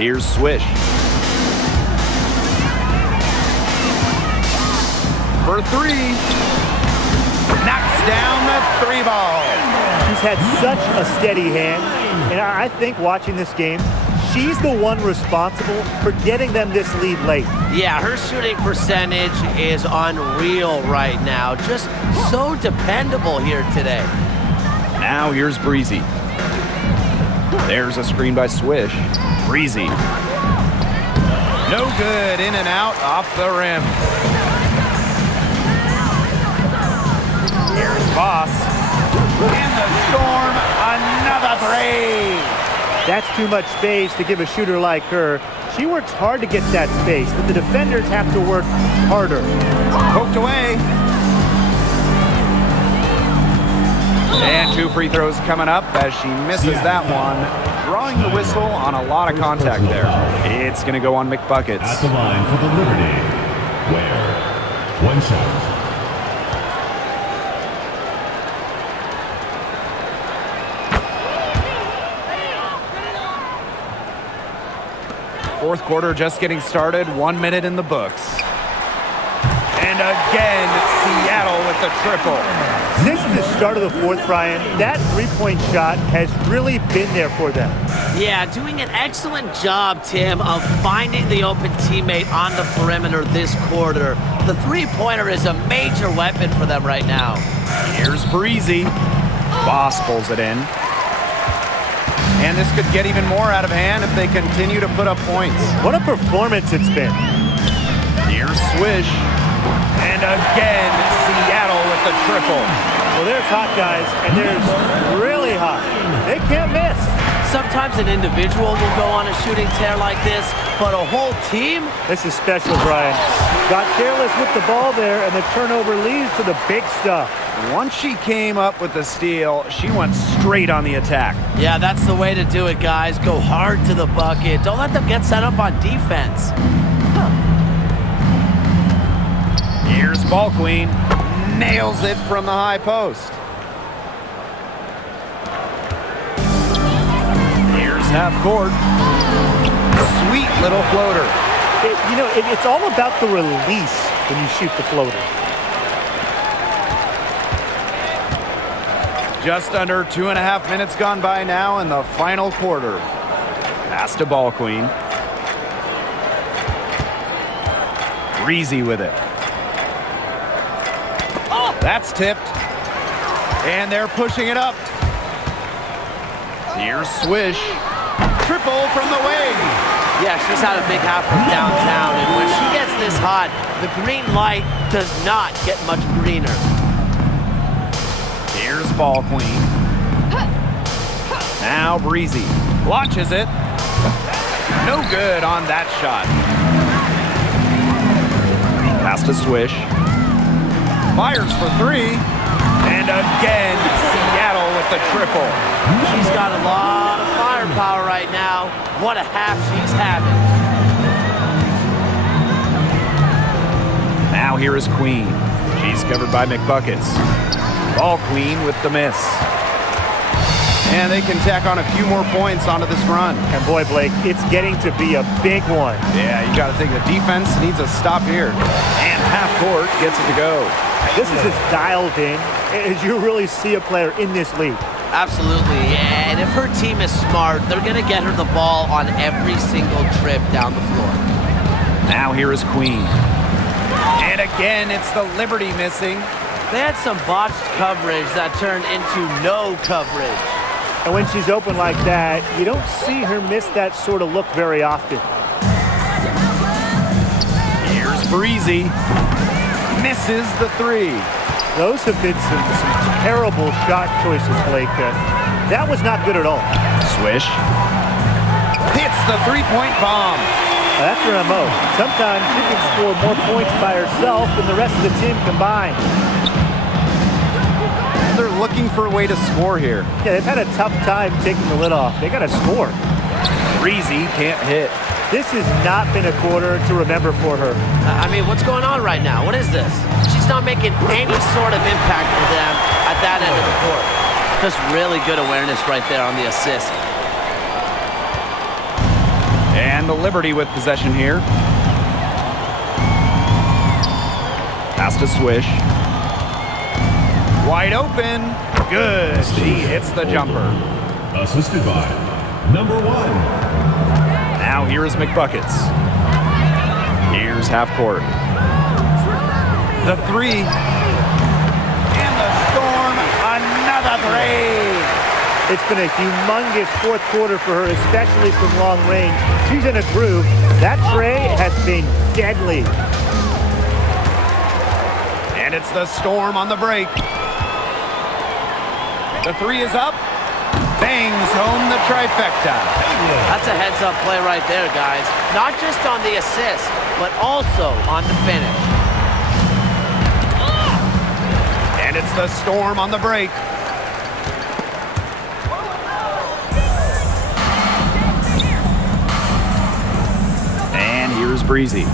Here's Swish. For three. Knocks down the three ball. She's had such a steady hand, and I think watching this game, she's the one responsible for getting them this lead late. Yeah, her shooting percentage is unreal right now. Just so dependable here today. Now here's Breezy. There's a screen by Swish. Breezy. No good, in and out, off the rim. Here's Voss. In the Storm, another three. That's too much space to give a shooter like her. She works hard to get that space, but the defenders have to work harder. Poked away. And 2 free throws coming up as she misses that one. Drawing the whistle on a lot of contact there. It's going to go on McBuckets. At the line for the Liberty, Ware. One shot. Fourth quarter just getting started. 1 minute in the books. And again, Seattle with the triple. Since the start of the fourth, Brian, that three-point shot has really been there for them. Yeah, doing an excellent job, Tim, of finding the open teammate on the perimeter this quarter. The three-pointer is a major weapon for them right now. Here's Breezy. Voss pulls it in. And this could get even more out of hand if they continue to put up points. What a performance it's been. Here's Swish. And again, Seattle with the triple. Well, there's hot guys, and there's really hot. They can't miss. Sometimes an individual will go on a shooting tear like this, but a whole team? This is special, Brian. Got careless with the ball there, and the turnover leads to the big stuff. Once she came up with the steal, she went straight on the attack. Yeah, that's the way to do it, guys. Go hard to the bucket. Don't let them get set up on defense. Here's Ball Queen. Nails it from the high post. Here's half court. Sweet little floater. It's all about the release when you shoot the floater. Just under 2.5 minutes gone by now in the final quarter. Pass to Ball Queen. Breezy with it. That's tipped. And they're pushing it up. Here's Swish. Triple from the wing. Yeah, she's had a big half from downtown, and when she gets this hot, the green light does not get much greener. Here's Ball Queen. Now Breezy launches it. No good on that shot. Pass to Swish. Fires for three. And again, Seattle with the triple. She's got a lot of firepower right now. What a half she's having. Now here is Queen. She's covered by McBuckets. Ball Queen with the miss. And they can tack on a few more points onto this run. And boy, Blake, it's getting to be a big one. Yeah, you got to think the defense needs a stop here. And half court gets it to go. This is as dialed in as you really see a player in this league. Absolutely, and if her team is smart, they're going to get her the ball on every single trip down the floor. Now here is Queen. And again, it's the Liberty missing. They had some botched coverage that turned into no coverage. And when she's open like that, you don't see her miss that sort of look very often. Here's Breezy. Misses the three. Those have been some terrible shot choices, Blake. That was not good at all. Swish. Hits the three-point bomb. That's her MO. Sometimes she can score more points by herself than the rest of the team combined. They're looking for a way to score here. Yeah, they've had a tough time taking the lid off. They got to score. Breezy can't hit. This has not been a quarter to remember for her. I mean, what's going on right now? What is this? She's not making any sort of impact for them at that end of the court. Just really good awareness right there on the assist. And the Liberty with possession here. Pass to Swish. Wide open. Good. She hits the jumper. Assisted by number 1. Now here is McBuckets. Here's half court. The three. And the Storm, another three. It's been a humongous fourth quarter for her, especially from long range. She's in a groove. That tray has been deadly. And it's the Storm on the break. The three is up. Bangs home the trifecta. That's a heads-up play right there, guys. Not just on the assist, but also on the finish. And it's the Storm on the break. And here's Breezy.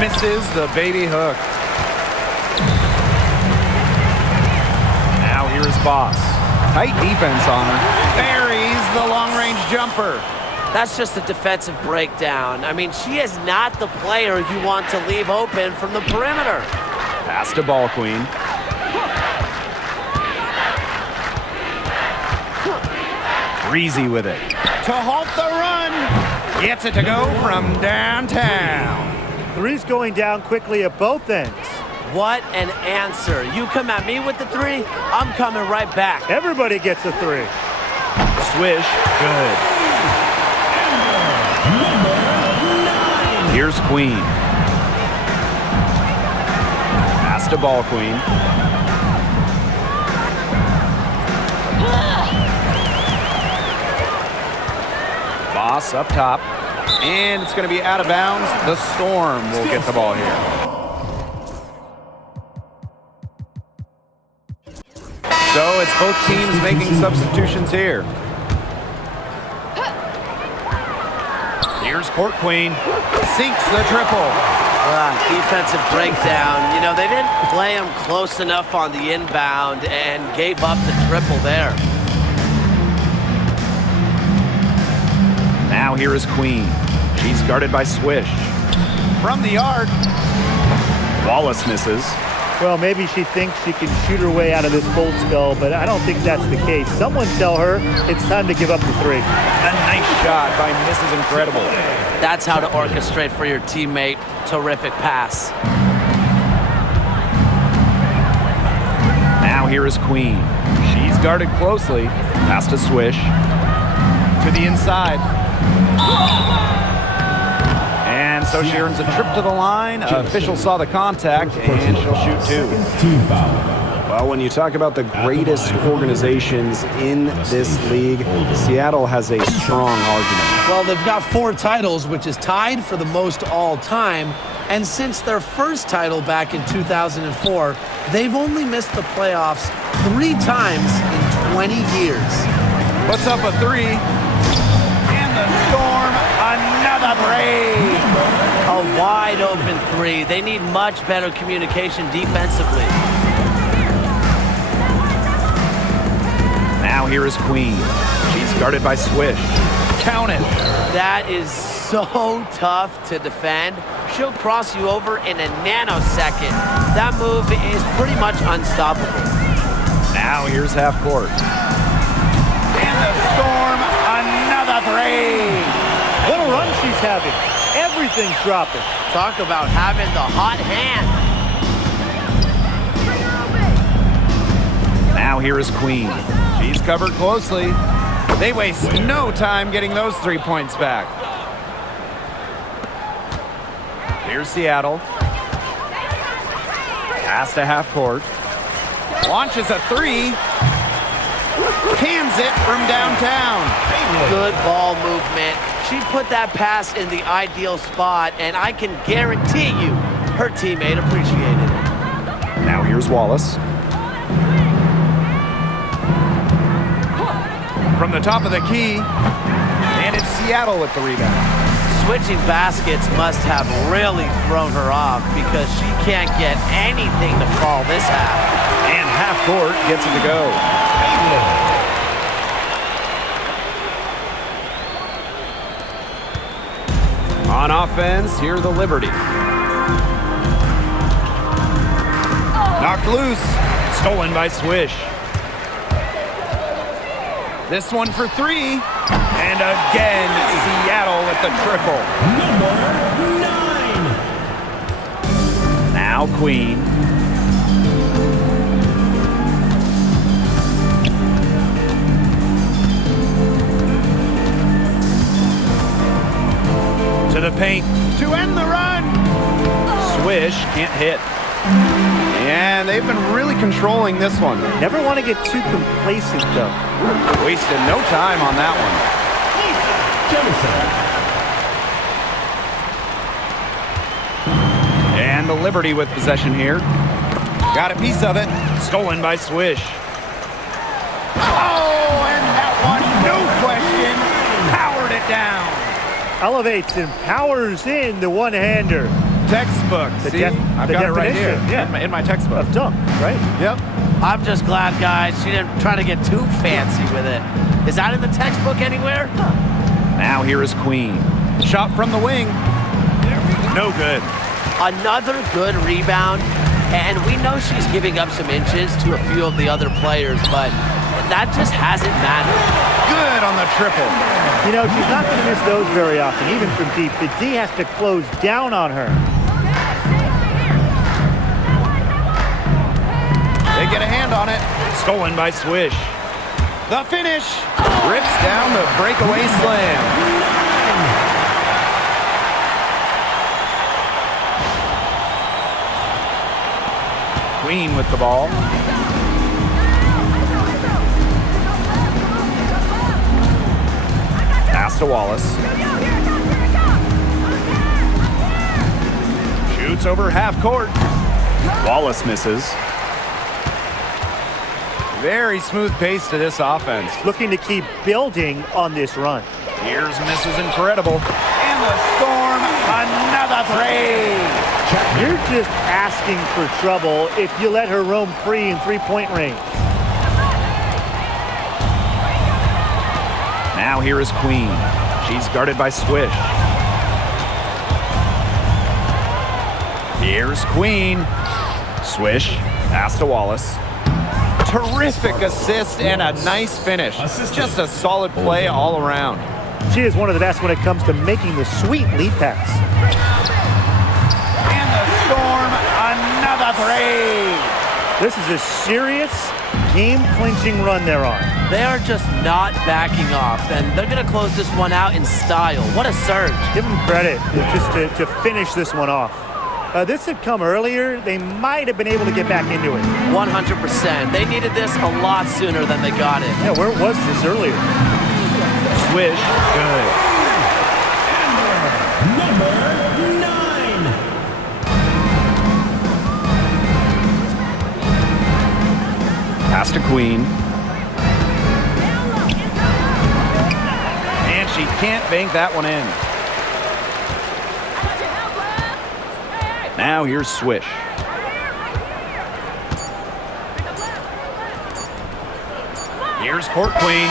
Misses the baby hook. Now here's Boss. Tight defense on her. Buries the long-range jumper. That's just a defensive breakdown. I mean, she is not the player you want to leave open from the perimeter. Pass to Ball Queen. Breezy with it. To halt the run. Gets it to go from downtown. Three's going down quickly at both ends. What an answer. You come at me with the three, I'm coming right back. Everybody gets a three. Swish. Good. Here's Queen. Pass to Ball Queen. Boss up top. And it's going to be out of bounds. The Storm will get the ball here. So it's both teams making substitutions here. Here's Court Queen. Sinks the triple. Defensive breakdown. You know, they didn't play him close enough on the inbound and gave up the triple there. Now here is Queen. She's guarded by Swish. From the arc. Wallace misses. Well, maybe she thinks she can shoot her way out of this cold spell, but I don't think that's the case. Someone tell her it's time to give up the three. A nice shot by Mrs. Incredible. That's how to orchestrate for your teammate. Terrific pass. Now here is Queen. She's guarded closely. Pass to Swish. To the inside. And so she earns a trip to the line. Official saw the contact, and she'll shoot two. Team foul. Well, when you talk about the greatest organizations in this league, Seattle has a strong argument. Well, they've got 4 titles, which is tied for the most all time. And since their first title back in 2004, they've only missed the playoffs 3 times in 20 years. Puts up a three. And the Storm, another three. A wide open three. They need much better communication defensively. Now here is Queen. She's guarded by Swish. Count it. That is so tough to defend. She'll cross you over in a nanosecond. That move is pretty much unstoppable. Now here's half court. And the Storm, another three. What a run she's having. Everything's dropping. Talk about having the hot hand. Now here is Queen. She's covered closely. They waste no time getting those 3 points back. Here's Seattle. Pass to half court. Launches a three. Cans it from downtown. Good ball movement. She put that pass in the ideal spot, and I can guarantee you her teammate appreciated it. Now here's Wallace. From the top of the key, and it's Seattle with the rebound. Switching baskets must have really thrown her off because she can't get anything to fall this half. And half court gets it to go. On offense, here the Liberty. Knocked loose. Stolen by Swish. This one for 3. And again, Seattle with the triple. Number 9. Now Queen. To the paint to end the run. Swish can't hit. And they've been really controlling this one. Never want to get too complacent, though. Wasted no time on that one. And the Liberty with possession here. Got a piece of it. Stolen by Swish. Oh, and that one, no question, powered it down. Elevates and powers in the one-hander. Textbook. See, I've got it right here. Yeah. In my textbook. Of dunk, right? Yep. I'm just glad, guys, she didn't try to get too fancy with it. Is that in the textbook anywhere? Now here is Queen. Shot from the wing. No good. Another good rebound, and we know she's giving up some inches to a few of the other players, but that just hasn't mattered. Good on the triple. You know, she's not going to miss those very often, even from deep. The D has to close down on her. They get a hand on it. Stolen by Swish. The finish. Rips down the breakaway slam. Queen with the ball. Pass to Wallace. Shoots over half court. Wallace misses. Very smooth pace to this offense. Looking to keep building on this run. Here's misses incredible. And the Storm, another three. You're just asking for trouble if you let her roam free in three-point range. Now here is Queen. She's guarded by Swish. Here's Queen. Swish, pass to Wallace. Terrific assist and a nice finish. Just a solid play all around. She is one of the best when it comes to making the sweet lead pass. And the Storm, another three. This is a serious, game-clinching run they're on. They are just not backing off, and they're going to close this one out in style. What a surge. Give them credit just to finish this one off. This had come earlier. They might have been able to get back into it. 100%. They needed this a lot sooner than they got it. Yeah, where was this earlier? Swish, good. Number 9. Pass to Queen. And she can't bank that one in. Now here's Swish. Here's Court Queen.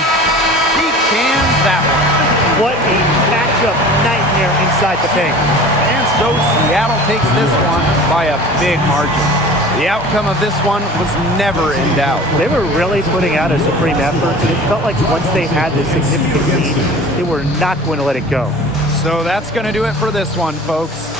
He cans that one. What a matchup nightmare inside the paint. And so Seattle takes this one by a big margin. The outcome of this one was never in doubt. They were really putting out a supreme effort, and it felt like once they had this significant lead, they were not going to let it go. So that's going to do it for this one, folks.